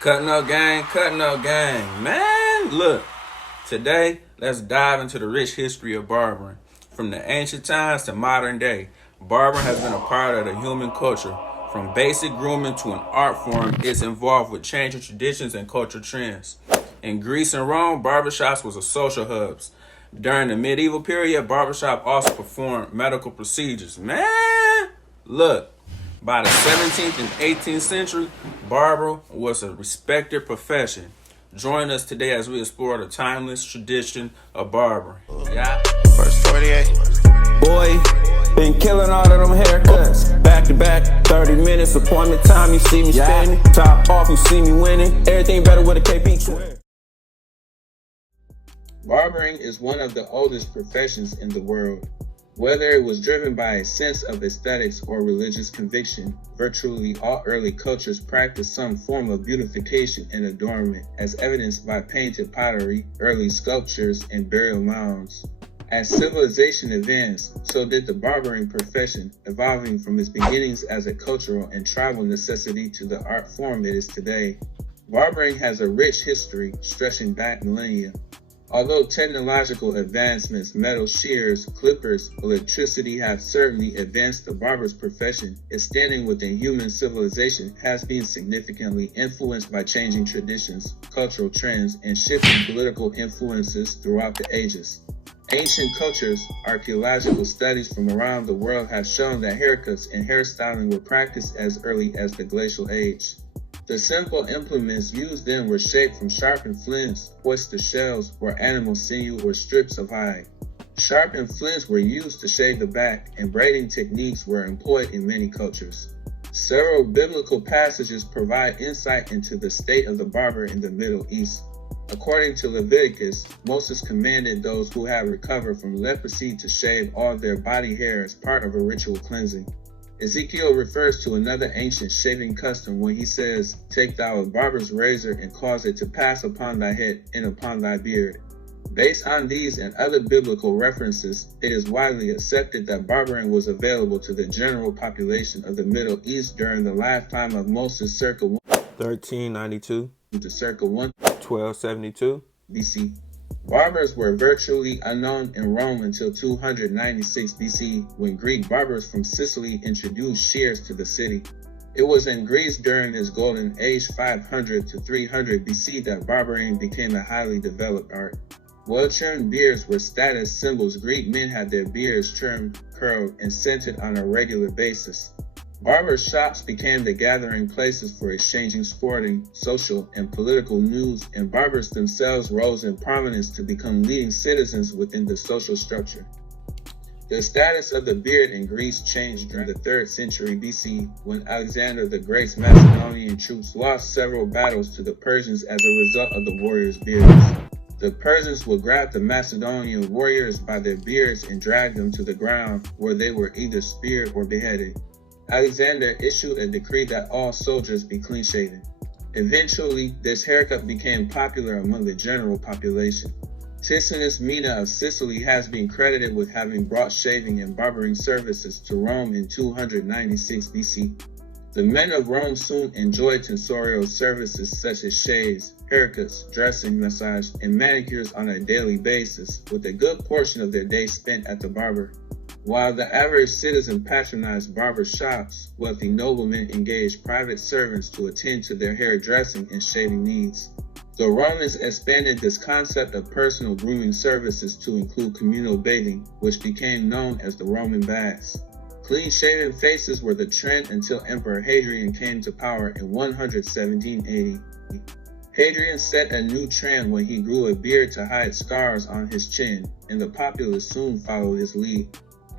Cutting up gang. Man, look, today let's dive into the rich history of barbering. From the ancient times to modern day, barbering has been a part of the human culture. From basic grooming to an art form, it's involved with changing traditions and cultural trends. In Greece and Rome, barbershops was a social hubs. During the medieval period, barbershop also performed medical procedures. Man, look, by the 17th and 18th century, barber was a respected profession. Join us today as we explore the timeless tradition of barbering. Yeah. First 48. Boy, been killing all of them haircuts. Back to back, 30 minutes, appointment time, you see me spinning. Top off, you see me winning. Everything better with a KP twin. Barbering is one of the oldest professions in the world. Whether it was driven by a sense of aesthetics or religious conviction, virtually all early cultures practiced some form of beautification and adornment, as evidenced by painted pottery, early sculptures, and burial mounds. As civilization advanced, so did the barbering profession, evolving from its beginnings as a cultural and tribal necessity to the art form it is today. Barbering has a rich history stretching back millennia. Although technological advancements, metal shears, clippers, electricity have certainly advanced the barber's profession, its standing within human civilization has been significantly influenced by changing traditions, cultural trends, and shifting political influences throughout the ages. Ancient cultures, archaeological studies from around the world have shown that haircuts and hairstyling were practiced as early as the glacial age. The simple implements used then were shaped from sharpened flints, oyster shells, or animal sinew or strips of hide. Sharpened flints were used to shave the back, and braiding techniques were employed in many cultures. Several biblical passages provide insight into the state of the barber in the Middle East. According to Leviticus, Moses commanded those who have recovered from leprosy to shave all their body hair as part of a ritual cleansing. Ezekiel refers to another ancient shaving custom when he says, "Take thou a barber's razor and cause it to pass upon thy head and upon thy beard." Based on these and other biblical references, it is widely accepted that barbering was available to the general population of the Middle East during the lifetime of Moses circa 1392 to circa 1272 BC. Barbers were virtually unknown in Rome until 296 BC, when Greek barbers from Sicily introduced shears to the city. It was in Greece during this golden age 500 to 300 BC that barbering became a highly developed art. Well-trimmed beards were status symbols. Greek men had their beards trimmed, curled, and scented on a regular basis. Barber shops became the gathering places for exchanging sporting, social, and political news, and barbers themselves rose in prominence to become leading citizens within the social structure. The status of the beard in Greece changed during the 3rd century BC, when Alexander the Great's Macedonian troops lost several battles to the Persians as a result of the warriors' beards. The Persians would grab the Macedonian warriors by their beards and drag them to the ground, where they were either speared or beheaded. Alexander issued a decree that all soldiers be clean-shaven. Eventually, this haircut became popular among the general population. Ticinus Mena of Sicily has been credited with having brought shaving and barbering services to Rome in 296 BC. The men of Rome soon enjoyed tonsorial services such as shaves, haircuts, dressing, massage, and manicures on a daily basis, with a good portion of their day spent at the barber. While the average citizen patronized barber shops, wealthy noblemen engaged private servants to attend to their hairdressing and shaving needs. The Romans expanded this concept of personal grooming services to include communal bathing, which became known as the Roman baths. Clean-shaven faces were the trend until Emperor Hadrian came to power in 117 AD. Hadrian set a new trend when he grew a beard to hide scars on his chin, and the populace soon followed his lead.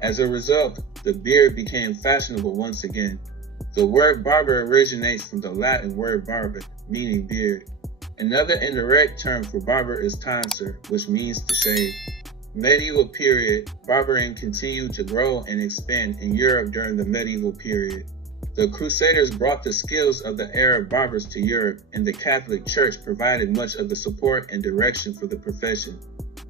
As a result, the beard became fashionable once again. The word barber originates from the Latin word barba, meaning beard. Another indirect term for barber is tonsure, which means to shave. Medieval period, barbering continued to grow and expand in Europe during the medieval period. The Crusaders brought the skills of the Arab barbers to Europe, and the Catholic Church provided much of the support and direction for the profession.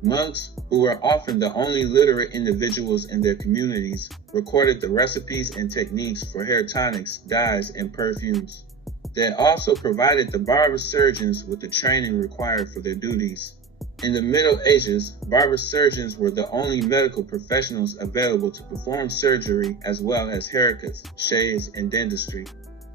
Monks, who were often the only literate individuals in their communities, recorded the recipes and techniques for hair tonics, dyes, and perfumes. They also provided the barber surgeons with the training required for their duties. In the Middle Ages, barber surgeons were the only medical professionals available to perform surgery as well as haircuts, shaves, and dentistry.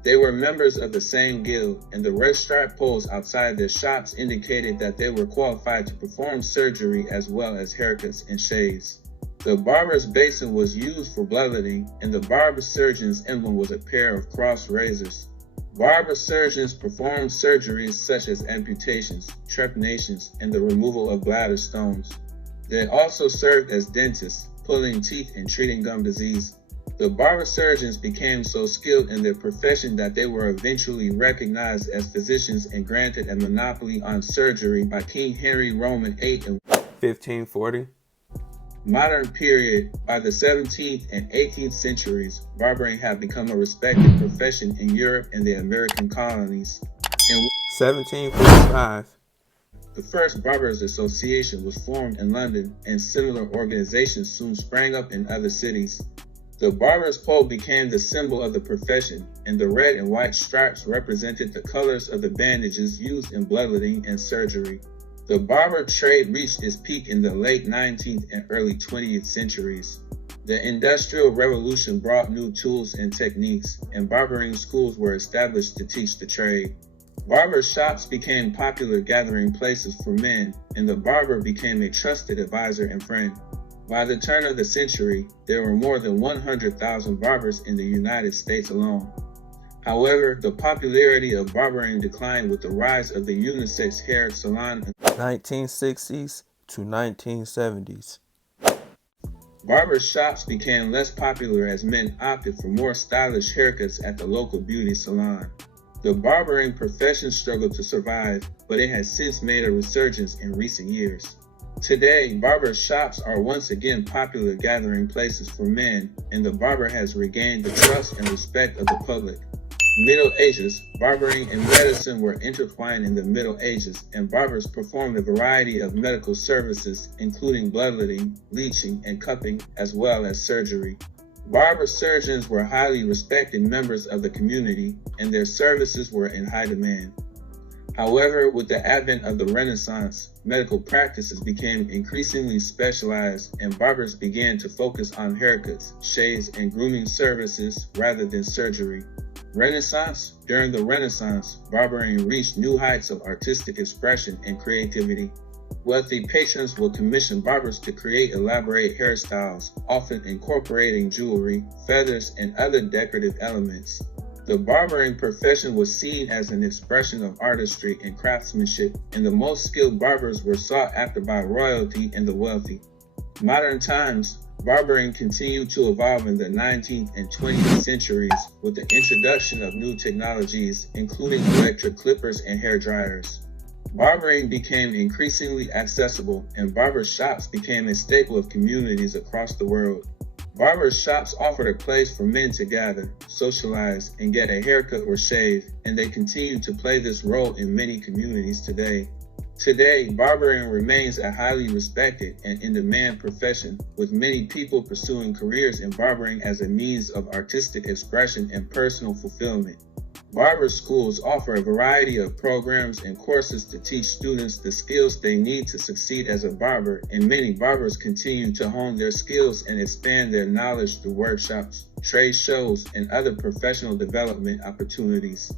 They were members of the same guild, and the red stripe poles outside their shops indicated that they were qualified to perform surgery as well as haircuts and shaves. The barber's basin was used for bloodletting, and the barber surgeon's emblem was a pair of crossed razors. Barber surgeons performed surgeries such as amputations, trepanations, and the removal of bladder stones. They also served as dentists, pulling teeth and treating gum disease. The barber surgeons became so skilled in their profession that they were eventually recognized as physicians and granted a monopoly on surgery by King Henry Roman VIII in 1540. Modern period, by the 17th and 18th centuries, barbering had become a respected profession in Europe and the American colonies. In 1745. the first Barbers Association was formed in London, and similar organizations soon sprang up in other cities. The barber's pole became the symbol of the profession, and the red and white stripes represented the colors of the bandages used in bloodletting and surgery. The barber trade reached its peak in the late 19th and early 20th centuries. The Industrial Revolution brought new tools and techniques, and barbering schools were established to teach the trade. Barber shops became popular gathering places for men, and the barber became a trusted advisor and friend. By the turn of the century, there were more than 100,000 barbers in the United States alone. However, the popularity of barbering declined with the rise of the unisex hair salon in the 1960s to 1970s. Barber shops became less popular as men opted for more stylish haircuts at the local beauty salon. The barbering profession struggled to survive, but it has since made a resurgence in recent years. Today, barber shops are once again popular gathering places for men, and the barber has regained the trust and respect of the public. Middle Ages, barbering and medicine were intertwined in the Middle Ages, and barbers performed a variety of medical services, including bloodletting, bleaching, and cupping, as well as surgery. Barber surgeons were highly respected members of the community, and their services were in high demand. However, with the advent of the Renaissance, medical practices became increasingly specialized, and barbers began to focus on haircuts, shaves, and grooming services rather than surgery. During the Renaissance, barbering reached new heights of artistic expression and creativity. Wealthy patrons would commission barbers to create elaborate hairstyles, often incorporating jewelry, feathers, and other decorative elements. The barbering profession was seen as an expression of artistry and craftsmanship, and the most skilled barbers were sought after by royalty and the wealthy. Modern times, barbering continued to evolve in the 19th and 20th centuries with the introduction of new technologies, including electric clippers and hair dryers. Barbering became increasingly accessible, and barber shops became a staple of communities across the world. Barber shops offered a place for men to gather, socialize, and get a haircut or shave, and they continue to play this role in many communities today. Today, barbering remains a highly respected and in-demand profession, with many people pursuing careers in barbering as a means of artistic expression and personal fulfillment. Barber schools offer a variety of programs and courses to teach students the skills they need to succeed as a barber, and many barbers continue to hone their skills and expand their knowledge through workshops, trade shows, and other professional development opportunities.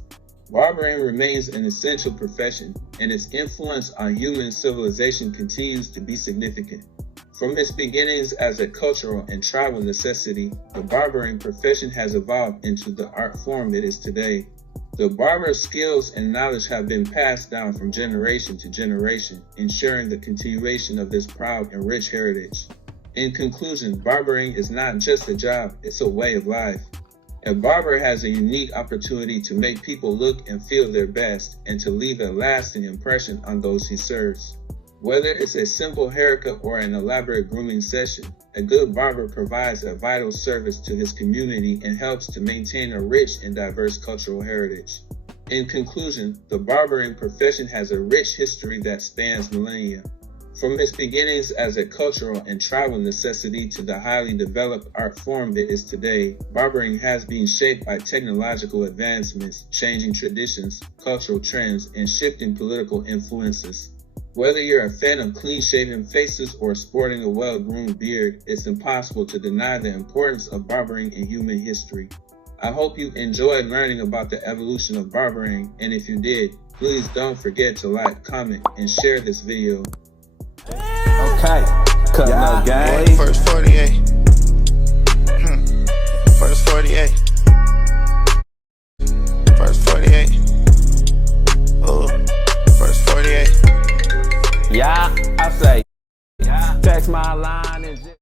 Barbering remains an essential profession, and its influence on human civilization continues to be significant. From its beginnings as a cultural and tribal necessity, the barbering profession has evolved into the art form it is today. The barber's skills and knowledge have been passed down from generation to generation, ensuring the continuation of this proud and rich heritage. In conclusion, barbering is not just a job, it's a way of life. A barber has a unique opportunity to make people look and feel their best and to leave a lasting impression on those he serves. Whether it's a simple haircut or an elaborate grooming session, a good barber provides a vital service to his community and helps to maintain a rich and diverse cultural heritage. In conclusion, the barbering profession has a rich history that spans millennia. From its beginnings as a cultural and tribal necessity to the highly developed art form it is today, barbering has been shaped by technological advancements, changing traditions, cultural trends, and shifting political influences. Whether you're a fan of clean-shaven faces or sporting a well-groomed beard, it's impossible to deny the importance of barbering in human history. I hope you enjoyed learning about the evolution of barbering, and if you did, please don't forget to like, comment, and share this video. Okay, cutting up gang. First 48. First 48. First 48. Oh, first 48. Yeah, I say, text my line.